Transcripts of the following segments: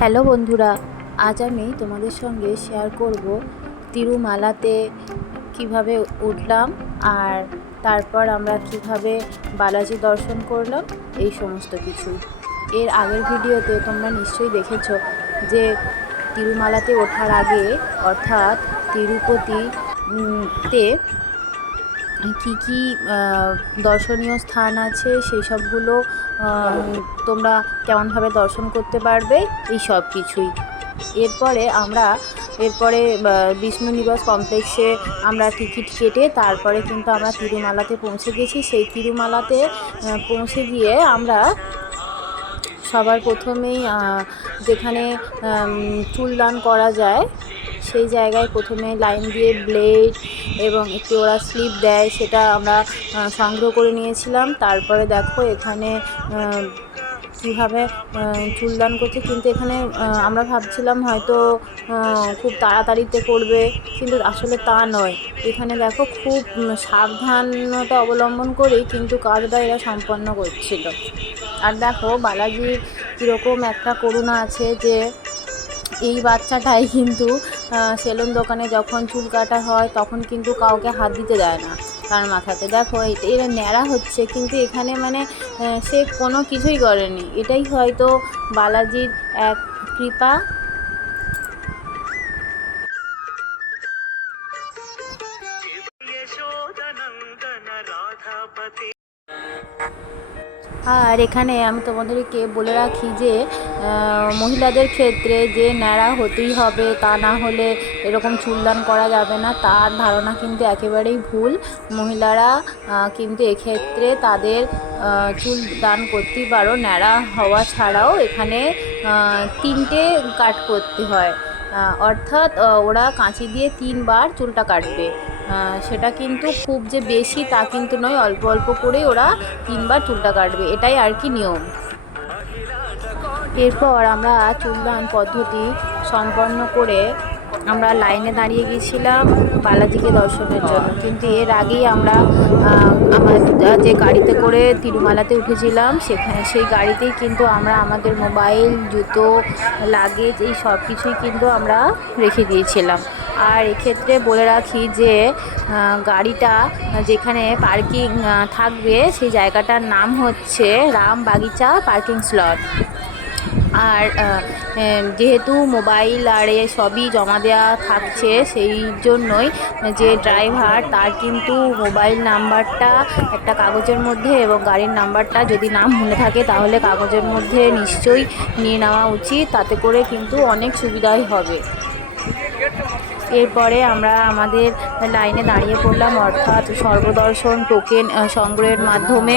Hello বন্ধুরা, আজ আমি তোমাদের সঙ্গে শেয়ার করব তিরুমালাতে কিভাবে উঠলাম আর তারপর আমরা কিভাবে বালাজি দর্শন করলাম, এই সমস্ত কিছু। এর আগের ভিডিওতে তোমরা নিশ্চয়ই দেখেছো যে তিরুমালাতে ওঠার আগে অর্থাৎ তিরুপতি তে কি কি দর্শনীয় স্থান আছে সেই সবগুলো তোমরা কেমনভাবে দর্শন করতে পারবে, এই সব কিছুই। এরপরে বিষ্ণু নিবাস কমপ্লেক্সে আমরা টিকিট কেটে তারপরে কিন্তু আমরা তিরুমালাতে পৌঁছে গেছি। সেই তিরুমালাতে পৌঁছে গিয়ে আমরা সবার প্রথমেই যেখানে চুলদান করা যায় সেই জায়গায় প্রথমে লাইন দিয়ে ব্লেড এবং একটি ওরা স্লিপ দেয়, সেটা আমরা সংগ্রহ করে নিয়েছিলাম। তারপরে দেখো এখানে কীভাবে চুলদান করছে, কিন্তু এখানে আমরা ভাবছিলাম হয়তো খুব তাড়াতাড়িতে করবে, কিন্তু আসলে তা নয়। এখানে দেখো খুব সাবধানতা অবলম্বন করেই কিন্তু কাজটা এরা সম্পন্ন করছিল। আর দেখো বালাজির কীরকম একটা করুণা আছে যে এই বাচ্চাটাই কিন্তু সেলুন দোকানে যখন চুল কাটা হয় তখন কিন্তু কাউকে হাত দিতে দেয় না তার মাথাতে। দেখো এরা ন্যাড়া হচ্ছে, কিন্তু এখানে মানে সে কোনো কিছুই করেনি। এটাই হয়তো বালাজির এক কৃপা। আর এখানে আমি তোমাদেরকে বলে রাখি যে মহিলাদের ক্ষেত্রে যে ন্যাড়া হতেই হবে তা না হলে এরকম চুলদান করা যাবে না, তার ধারণা কিন্তু একেবারেই ভুল। মহিলারা কিন্তু এক্ষেত্রে তাদের চুল দান করতেই পারো, ন্যাড়া হওয়া ছাড়াও এখানে 3টে কাট করতে হয়, অর্থাৎ ওরা কাঁচি দিয়ে 3বার চুলটা কাটবে। সেটা কিন্তু খুব যে বেশি তা কিন্তু নয়, অল্প অল্প করে ওরা 3বার চুলটা কাটবে, এটাই আর কি নিয়ম। এরপর আমরা চুলদান পদ্ধতি সম্পন্ন করে আমরা লাইনে দাঁড়িয়ে গিয়েছিলাম বালাজিকে দর্শনের জন্য। কিন্তু এর আগেই আমরা যে গাড়িতে করে তিরুমালাতে উঠেছিলাম সেই গাড়িতেই কিন্তু আমরা আমাদের মোবাইল, জুতো, লাগেজ এই সব কিছুই কিন্তু আমরা রেখে দিয়েছিলাম। আর এক্ষেত্রে বলে রাখি যে গাড়িটা যেখানে পার্কিং থাকবে সেই জায়গাটার নাম হচ্ছে রামবাগিচা পার্কিং স্লট। আর যেহেতু মোবাইল আর সবই জমা দেওয়া থাকছে, সেই জন্যই যে ড্রাইভার তার কিন্তু মোবাইল নাম্বারটা একটা কাগজের মধ্যে এবং গাড়ির নাম্বারটা যদি নাম মনে থাকে তাহলে কাগজের মধ্যে নিশ্চয়ই নিয়ে নেওয়া উচিত, তাতে করে কিন্তু অনেক সুবিধাই হবে। এরপরে আমরা আমাদের লাইনে দাঁড়িয়ে পড়লাম, অর্থাৎ সর্বদর্শন টোকেন সংগ্রহের মাধ্যমে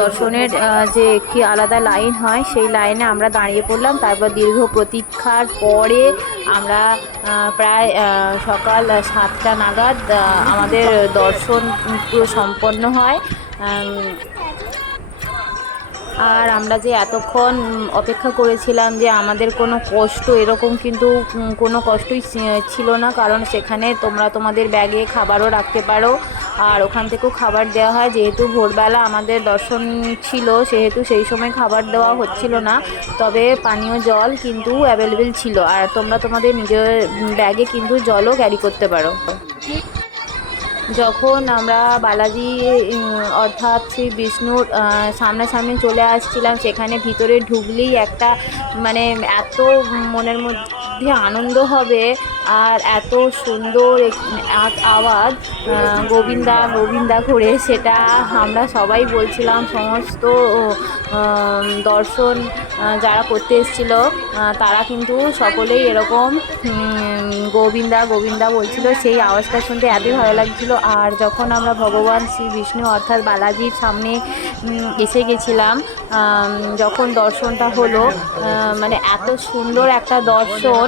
দর্শনের যে একটি আলাদা লাইন হয় সেই লাইনে আমরা দাঁড়িয়ে পড়লাম। তারপর দীর্ঘ প্রতীক্ষার পরে আমরা প্রায় সকাল 7টা নাগাদ আমাদের দর্শন পুরো সম্পন্ন হয়। আর আমরা যে এতক্ষণ অপেক্ষা করেছিলাম যে আমাদের কোনো কষ্ট, এরকম কিন্তু কোনো কষ্টই ছিল না, কারণ সেখানে তোমরা তোমাদের ব্যাগে খাবারও রাখতে পারো আর ওখান থেকেও খাবার দেওয়া হয়। যেহেতু ভোরবেলা আমাদের দর্শন ছিল সেহেতু সেই সময় খাবার দেওয়া হচ্ছিল না, তবে পানীয় জল কিন্তু অ্যাভেলেবেল ছিল, আর তোমরা তোমাদের নিজের ব্যাগে কিন্তু জলও ক্যারি করতে পারো। যখন আমরা বালাজি অর্থাৎ শ্রী বিষ্ণুর সামনাসামনি চলে আসছিলাম, সেখানে ভিতরে ঢুকলেই একটা মানে এত মনের মধ্যে আনন্দ হবে আর এত সুন্দর এক আওয়াজ গোবিন্দা গোবিন্দা করে, সেটা আমরা সবাই বলছিলাম। সমস্ত দর্শন যারা করতে এসেছিলো তারা কিন্তু সকলেই এরকম গোবিন্দা গোবিন্দা বলছিল, সেই আওয়াজটা শুনতে এতই ভালো লাগছিল। আর যখন আমরা ভগবান শ্রী বিষ্ণু অর্থাৎ বালাজির সামনে এসে গেছিলাম, যখন দর্শনটা হলো মানে এত সুন্দর একটা দর্শন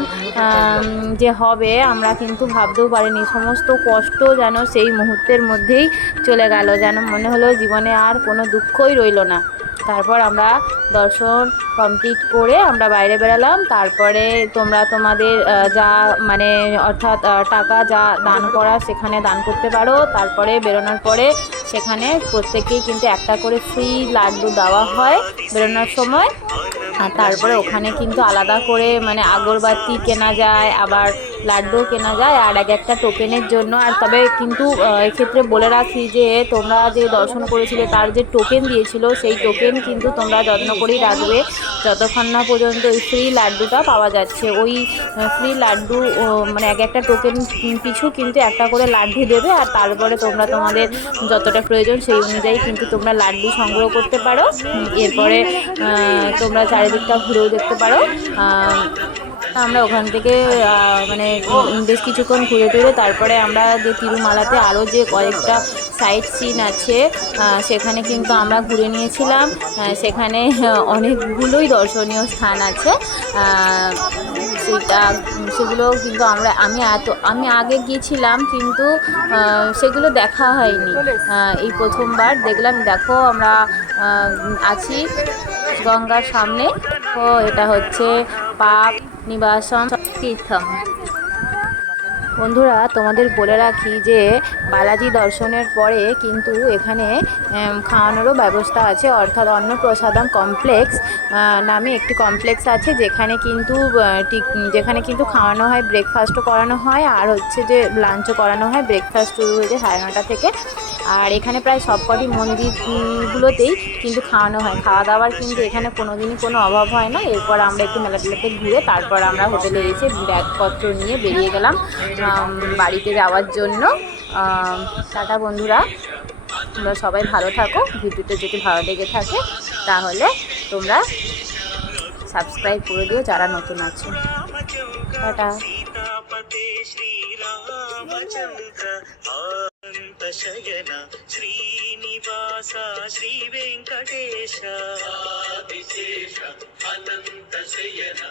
যে হবে আমরা কিন্তু ভাবতেও পারিনি। সমস্ত কষ্ট যেন সেই মুহূর্তের মধ্যেই চলে গেল, যেন মনে হলো জীবনে আর কোনো দুঃখই রইল না। তারপর আমরা দর্শন কমপ্লিট করে আমরা বাইরে বেরালাম। তারপরে তোমরা তোমাদের যা মানে অর্থাৎ টাকা যা দান করা সেখানে দান করতে পারো। তারপরে বেরোনোর পরে সেখানে প্রত্যেকেই কিন্তু একটা করে ফ্রি লাড্ডু দেওয়া হয় বেরোনোর সময়। আর তারপরে ওখানে কিন্তু আলাদা করে মানে আগরবাতি কেনা যায়, আবার লাড্ডু কেনা যায় আর এক একটা টোকেনের জন্য। আর তবে কিন্তু এক্ষেত্রে বলে রাখি যে তোমরা যে দর্শন করেছিলে তার যে টোকেন দিয়েছিল সেই টোকেন কিন্তু তোমরা যত্ন করেই রাখবে যতক্ষণ না পর্যন্ত ওই ফ্রি লাড্ডুটা পাওয়া যাচ্ছে। ওই ফ্রি লাড্ডু মানে এক একটা টোকেন পিছু কিন্তু একটা করে লাড্ডু দেবে, আর তারপরে তোমরা তোমাদের যতটা প্রয়োজন সেই অনুযায়ী কিন্তু তোমরা লাড্ডু সংগ্রহ করতে পারো। এরপরে তোমরা চারিদিকটা ঘুরেও দেখতে পারো। আমরা ওখান থেকে মানে বেশ কিছুক্ষণ ঘুরে টুরে তারপরে আমরা যে তিরুমালাতে আরও যে কয়েকটা সাইট সিন আছে সেখানে কিন্তু আমরা ঘুরে নিয়েছিলাম। সেখানে অনেকগুলোই দর্শনীয় স্থান আছে, সেগুলো কিন্তু আমি আগে গিয়েছিলাম কিন্তু সেগুলো দেখা হয়নি, এই প্রথমবার দেখলাম। দেখো আমরা আছি গঙ্গার সামনে। তো এটা হচ্ছে পাপ নিবাসন তীর্থম। বন্ধুরা তোমাদের বলে রাখি যে বালাজি দর্শনের পরে কিন্তু এখানে খাওয়ানোরও ব্যবস্থা আছে, অর্থাৎ অন্নপ্রসাদম কমপ্লেক্স নামে একটি কমপ্লেক্স আছে যেখানে কিন্তু খাওয়ানো হয়, ব্রেকফাস্টও করানো হয় আর হচ্ছে যে লাঞ্চও করানো হয়। ব্রেকফাস্ট শুরু হয়েছে 9:30 থেকে। আর এখানে প্রায় সবকটি মন্দিরগুলোতেই কিন্তু খাওয়ানো হয়, খাওয়া দাওয়ার কিন্তু এখানে কোনোদিনই কোনো অভাব হয় না। এরপর আমরা একটু মেলাতে ঘুরে তারপর আমরা হোটেলে এসে ব্যাগপত্র নিয়ে বেরিয়ে গেলাম বাড়িতে যাওয়ার জন্য। টাটা বন্ধুরা, তোমরা সবাই ভালো থাকো। ভিডিওটা যদি ভালো লেগে থাকে তাহলে তোমরা সাবস্ক্রাইব করে দিও যারা নতুন আছো। টাটা। శయన శ్రీనివాస శ్రీ వెంకటేశ ఆదిశేష అనంత శయన